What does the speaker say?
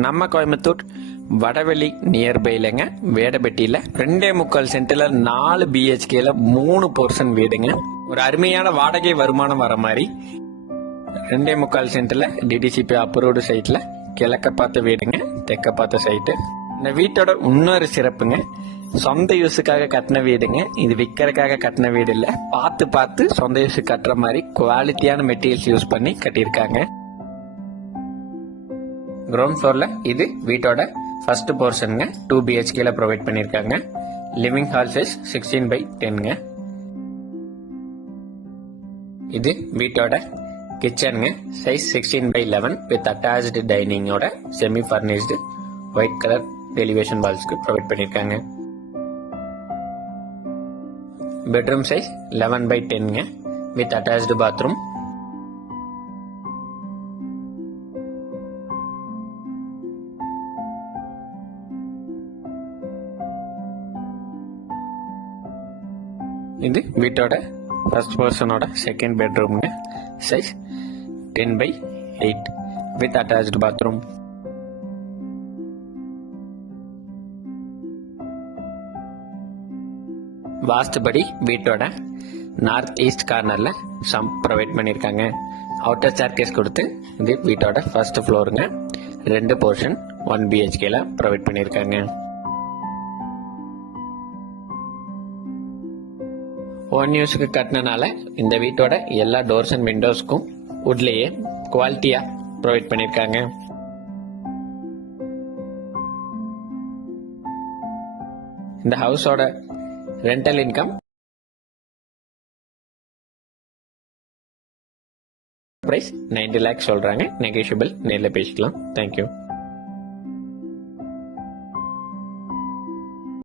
நம்ம கோயம்புத்தூர் வடவெளி நியர்பைலங்க வேடபெட்டியில் 2.25 சென்ட்ல 4 பிஹெச்கேல 3 போர்ஷன் வீடுங்க. ஒரு அருமையான வாடகை வருமானம் வர மாதிரி 2.25 சென்ட்ல டிடிசிபி அப்ரூவ்டு சைட்ல கிழக்க பார்த்த வீடுங்க, தெற்க பார்த்த சைட்டு. இந்த வீட்டோட இன்னொரு சிறப்புங்க, சொந்த யூஸுக்காக கட்டின வீடுங்க. இது விற்கிறதுக்காக கட்டின வீடு இல்லை, பார்த்து சொந்த யூஸுக்கு கட்டுற மாதிரி குவாலிட்டியான மெட்டீரியல்ஸ் யூஸ் பண்ணி கட்டியிருக்காங்க. கிரவுண்ட் ஃப்ளோர்ல இது வீட்டோட ஃபர்ஸ்ட் போர்ஷனுங்க. 2 பிஹெச்கேல ப்ரொவைட் பண்ணியிருக்காங்க. லிவிங் ஹால் சைஸ் 16/10ங்க. இது வீட்டோட கிச்சனுங்க, சைஸ் 16/11 வித் அட்டாச்டு டைனிங்கோட semi furnished white colour elevation வால்ஸ்க்கு ப்ரொவைட் பண்ணியிருக்காங்க. பெட்ரூம் சைஸ் 11/10ங்க வித் அட்டாச்டு பாத்ரூம். இது வீட்டோட ஃபர்ஸ்ட் பர்சனோட செகண்ட் பெட்ரூம்ங்க, சைஸ் 10/8 வித் அட்டாச்டு பாத்ரூம். வாஸ்துபடி வீட்டோட நார்த் ஈஸ்ட் கார்னர்ல சம்ப் ப்ரொவைட் பண்ணியிருக்காங்க. அவுட்டர் ஸ்டேர்கேஸ் கொடுத்து இது வீட்டோட ஃபர்ஸ்ட் ஃப்ளோருங்க. 2 போர்ஷன் 1 பிஹெச்கேல ப்ரொவைட் பண்ணியிருக்காங்க. ஒன் யூஸுக்கு கட்டினால இந்த வீட்டோட எல்லா டோர்ஸ் அண்ட் விண்டோஸ்க்கும் வுட்லேயே குவாலிட்டியா ப்ரொவைட் பண்ணியிருக்காங்க. இந்த ஹவுஸோட ரெண்டல் இன்கம் பிரைஸ் 90 lakhs சொல்றாங்க. நெகோஷியபிள், நேரில் பேசிக்கலாம். தேங்க்யூ.